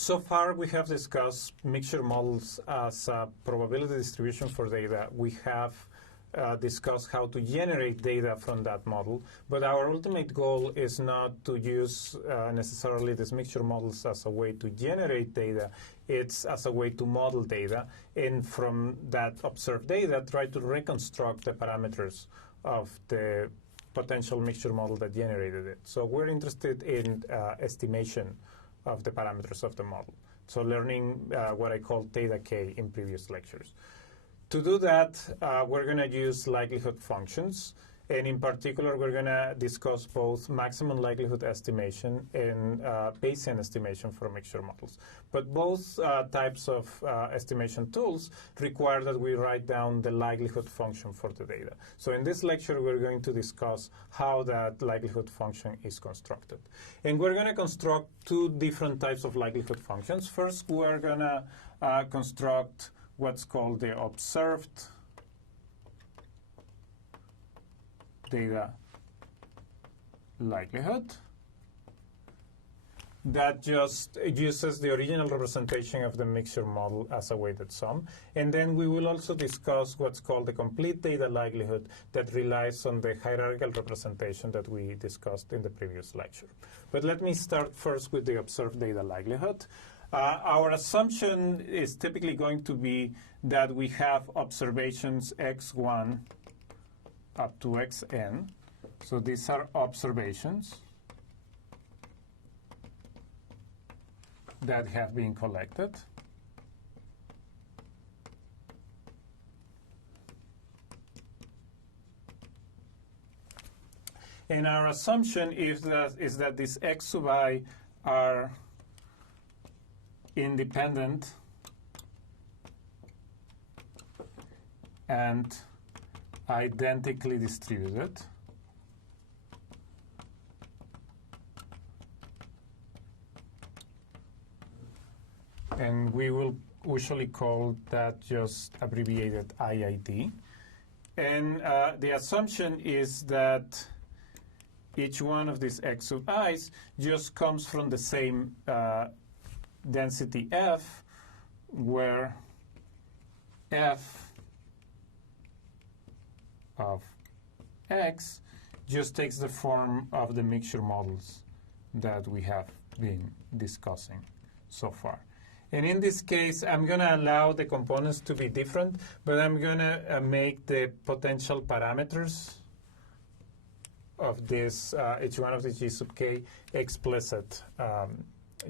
So far, we have discussed mixture models as a probability distribution for data. We have discussed how to generate data from that model, but our ultimate goal is not to use necessarily these mixture models as a way to generate data. It's as a way to model data, and from that observed data, try to reconstruct the parameters of the potential mixture model that generated it. So we're interested in estimation of the parameters of the model. So learning what I call theta k in previous lectures. To do that, we're going to use likelihood functions. And in particular, we're going to discuss both maximum likelihood estimation and Bayesian estimation for mixture models. But both types of estimation tools require that we write down the likelihood function for the data. So in this lecture, we're going to discuss how that likelihood function is constructed. And we're going to construct two different types of likelihood functions. First, we're going to construct what's called the observed data likelihood. That just uses the original representation of the mixture model as a weighted sum. And then we will also discuss what's called the complete data likelihood that relies on the hierarchical representation that we discussed in the previous lecture. But let me start first with the observed data likelihood. Our assumption is typically going to be that we have observations x1 up to xn. So these are observations that have been collected. And our assumption is that these x sub I are independent and identically distributed. And we will usually call that just abbreviated IID. And the assumption is that each one of these x sub i's just comes from the same density f, where f of x just takes the form of the mixture models that we have been discussing so far. And in this case, I'm going to allow the components to be different, but I'm going to make the potential parameters of this, each one of the g sub k, explicit,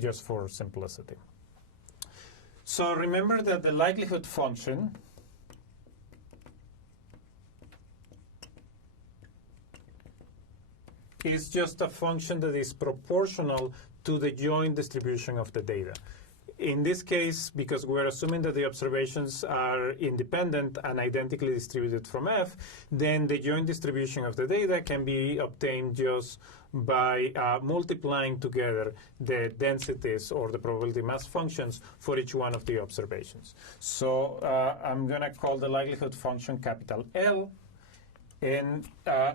just for simplicity. So remember that the likelihood function is just a function that is proportional to the joint distribution of the data. In this case, because we're assuming that the observations are independent and identically distributed from f, then the joint distribution of the data can be obtained just by multiplying together the densities or the probability mass functions for each one of the observations. So I'm going to call the likelihood function capital L. And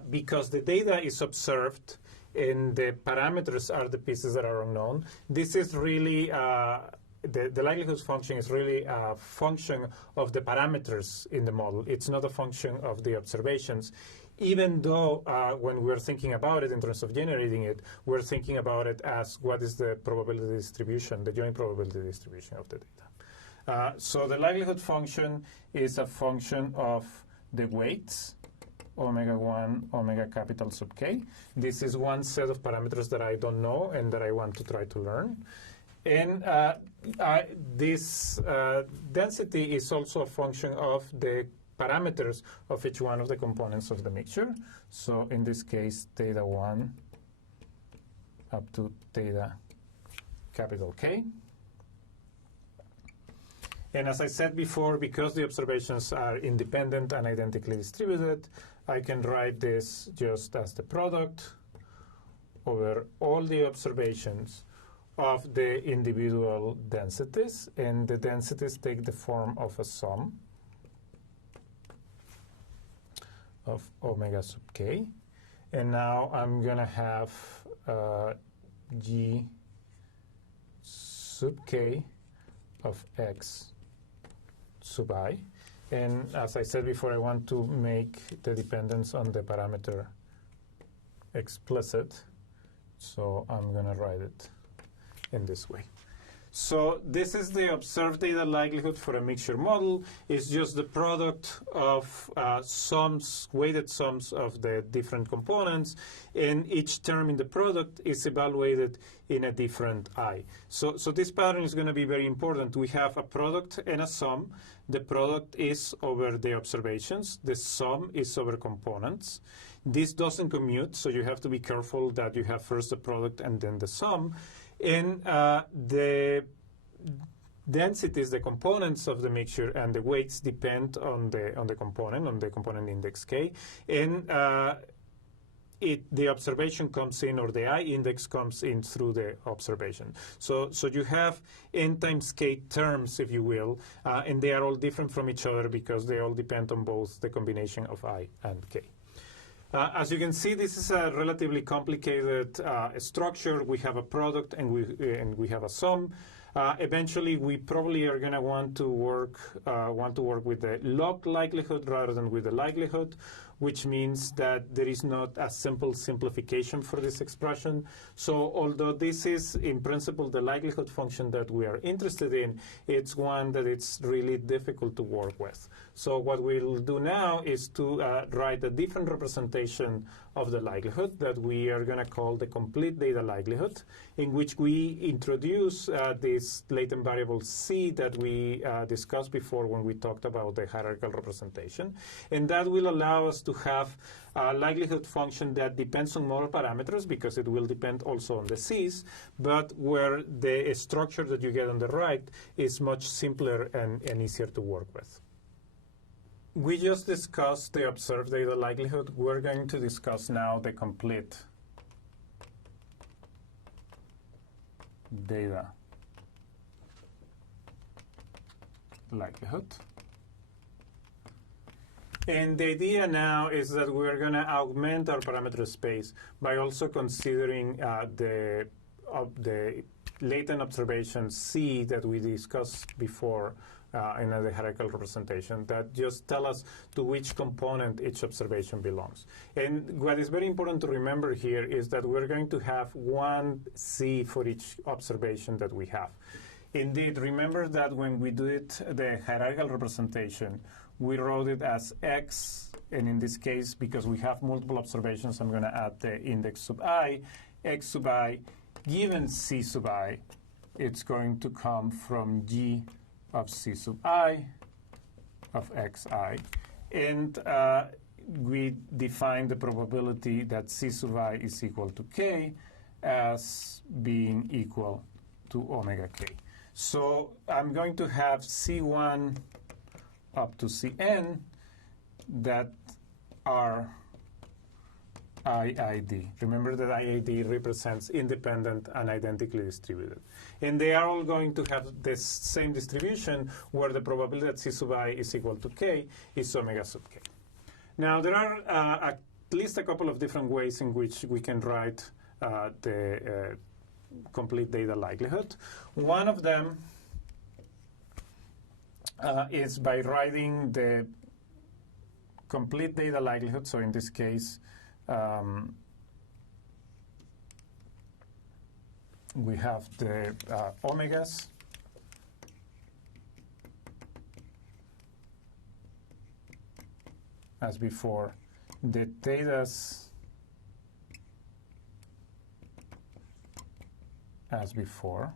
because the data is observed and the parameters are the pieces that are unknown, this is really the likelihood function is really a function of the parameters in the model. It's not a function of the observations, even though when we're thinking about it in terms of generating it, we're thinking about it as what is the probability distribution, the joint probability distribution of the data. So the likelihood function is a function of the weights, omega 1, omega capital sub k. This is one set of parameters that I don't know and that I want to try to learn. And this density is also a function of the parameters of each one of the components of the mixture. So in this case, theta 1 up to theta capital K. And as I said before, because the observations are independent and identically distributed, I can write this just as the product over all the observations of the individual densities, and the densities take the form of a sum of omega sub k. And now I'm going to have g sub k of x sub I. And as I said before, I want to make the dependence on the parameter explicit. So I'm going to write it in this way. So this is the observed data likelihood for a mixture model. It's just the product of sums, weighted sums of the different components, and each term in the product is evaluated in a different I. So this pattern is going to be very important. We have a product and a sum. The product is over the observations. The sum is over components. This doesn't commute, so you have to be careful that you have first the product and then the sum. And the densities, the components of the mixture, and the weights depend on the component index k. And the observation comes in, or the I index comes in through the observation. So you have n times k terms, if you will, and they are all different from each other because they all depend on both the combination of I and k. As you can see, this is a relatively complicated structure. We have a product and we have a sum. Eventually, we probably are going to want to work with the log likelihood rather than with the likelihood, which means that there is not a simple simplification for this expression. So although this is, in principle, the likelihood function that we are interested in, it's one that it's really difficult to work with. So what we'll do now is to write a different representation of the likelihood that we are going to call the complete data likelihood, in which we introduce this latent variable c that we discussed before when we talked about the hierarchical representation. And that will allow us to have a likelihood function that depends on more parameters, because it will depend also on the c's, but where the structure that you get on the right is much simpler and easier to work with. We just discussed the observed data likelihood. We're going to discuss now the complete data likelihood. And the idea now is that we're going to augment our parameter space by also considering the latent observation C that we discussed before in the hierarchical representation, that just tell us to which component each observation belongs. And what is very important to remember here is that we're going to have one C for each observation that we have. Indeed, remember that when we did the hierarchical representation, we wrote it as x, and in this case, because we have multiple observations, I'm going to add the index sub I, x sub I, given c sub I, it's going to come from g of c sub I of xi. And we define the probability that c sub I is equal to k as being equal to omega k. So I'm going to have C1 up to Cn that are IID. Remember that IID represents independent and identically distributed. And they are all going to have this same distribution where the probability that C sub I is equal to k is omega sub k. Now, there are at least a couple of different ways in which we can write the complete data likelihood. One of them is by writing the complete data likelihood. So in this case, we have the omegas as before, the thetas as before,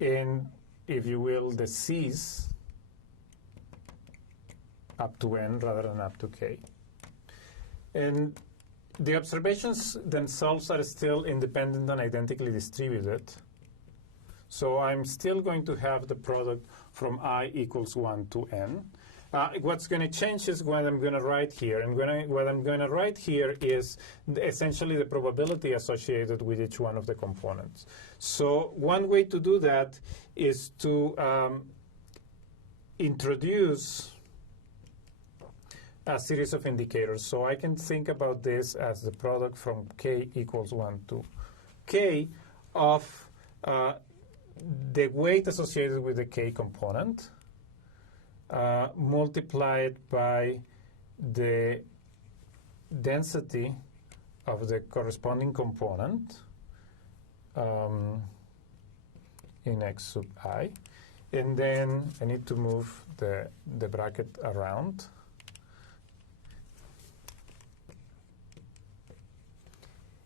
and if you will, the c's up to n rather than up to k. And the observations themselves are still independent and identically distributed. So I'm still going to have the product from I equals 1 to n. What's going to change is what I'm going to write here. And what I'm going to write here is essentially the probability associated with each one of the components. So one way to do that is to introduce a series of indicators. So I can think about this as the product from k equals 1 to k of the weight associated with the k component multiplied by the density of the corresponding component in x sub I. And then I need to move the bracket around.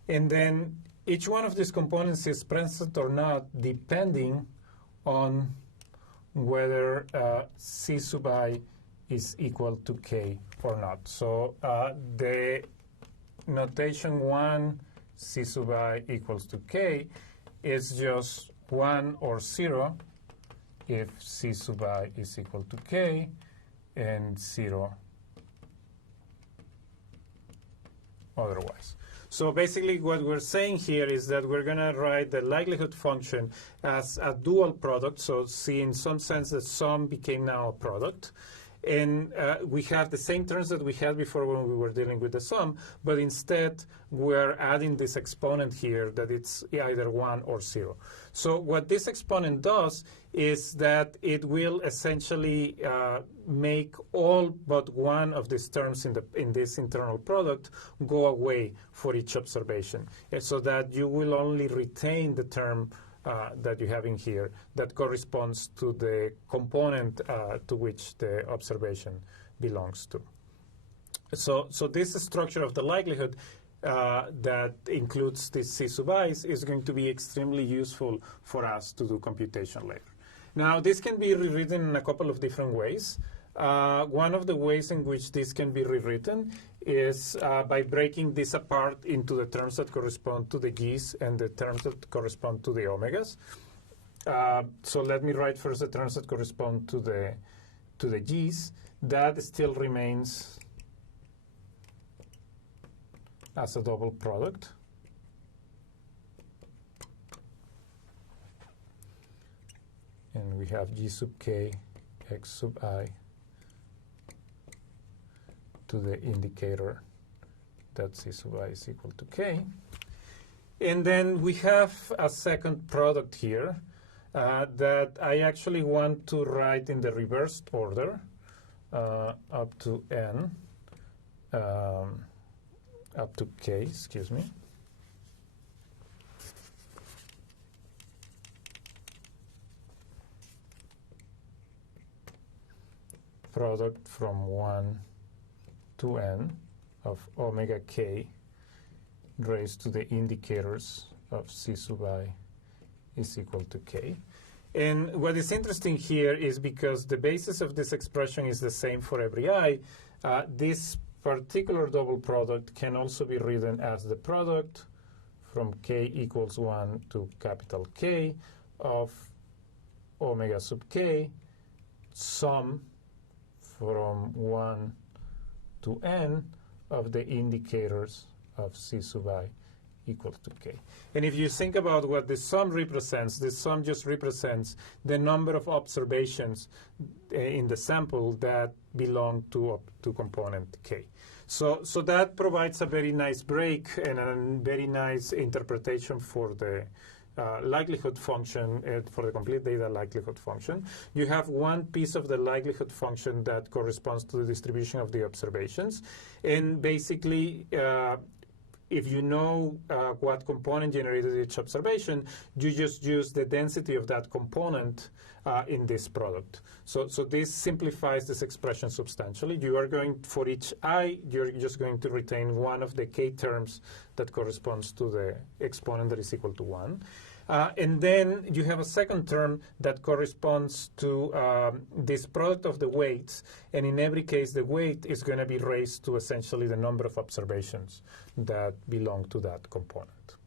And then each one of these components is present or not depending on whether C sub I is equal to k or not. So the notation 1 C sub I equals to k is just 1 or 0 if C sub I is equal to k, and 0 otherwise. So basically what we're saying here is that we're going to write the likelihood function as a dual product. So see in some sense that sum became now a product. And we have the same terms that we had before when we were dealing with the sum, but instead we're adding this exponent here that it's either 1 or 0. So what this exponent does is that it will essentially make all but one of these terms in this internal product go away for each observation, so that you will only retain the term that you have in here that corresponds to the component to which the observation belongs to. So this structure of the likelihood that includes this C sub i's is going to be extremely useful for us to do computation later. Now, this can be rewritten in a couple of different ways. One of the ways in which this can be rewritten is by breaking this apart into the terms that correspond to the g's and the terms that correspond to the omegas. So let me write first the terms that correspond to the g's. That still remains as a double product. And we have g sub k, x sub I, to the indicator that C sub I is equal to k. And then we have a second product here that I actually want to write in the reversed order up to n, up to k, excuse me. Product from 1 to n of omega k raised to the indicators of C sub I is equal to k. And what is interesting here is because the basis of this expression is the same for every I, this particular double product can also be written as the product from k equals 1 to capital K of omega sub k sum from 1 to n of the indicators of C sub I equal to k. And if you think about what this sum represents, this sum just represents the number of observations in the sample that belong to component k. So that provides a very nice break and a very nice interpretation for the likelihood function, for the complete data likelihood function. You have one piece of the likelihood function that corresponds to the distribution of the observations. And basically, if you know what component generated each observation, you just use the density of that component in this product. So this simplifies this expression substantially. You are going, for each I, you're just going to retain one of the k terms that corresponds to the exponent that is equal to 1. And then you have a second term that corresponds to this product of the weights. And in every case, the weight is going to be raised to essentially the number of observations that belong to that component.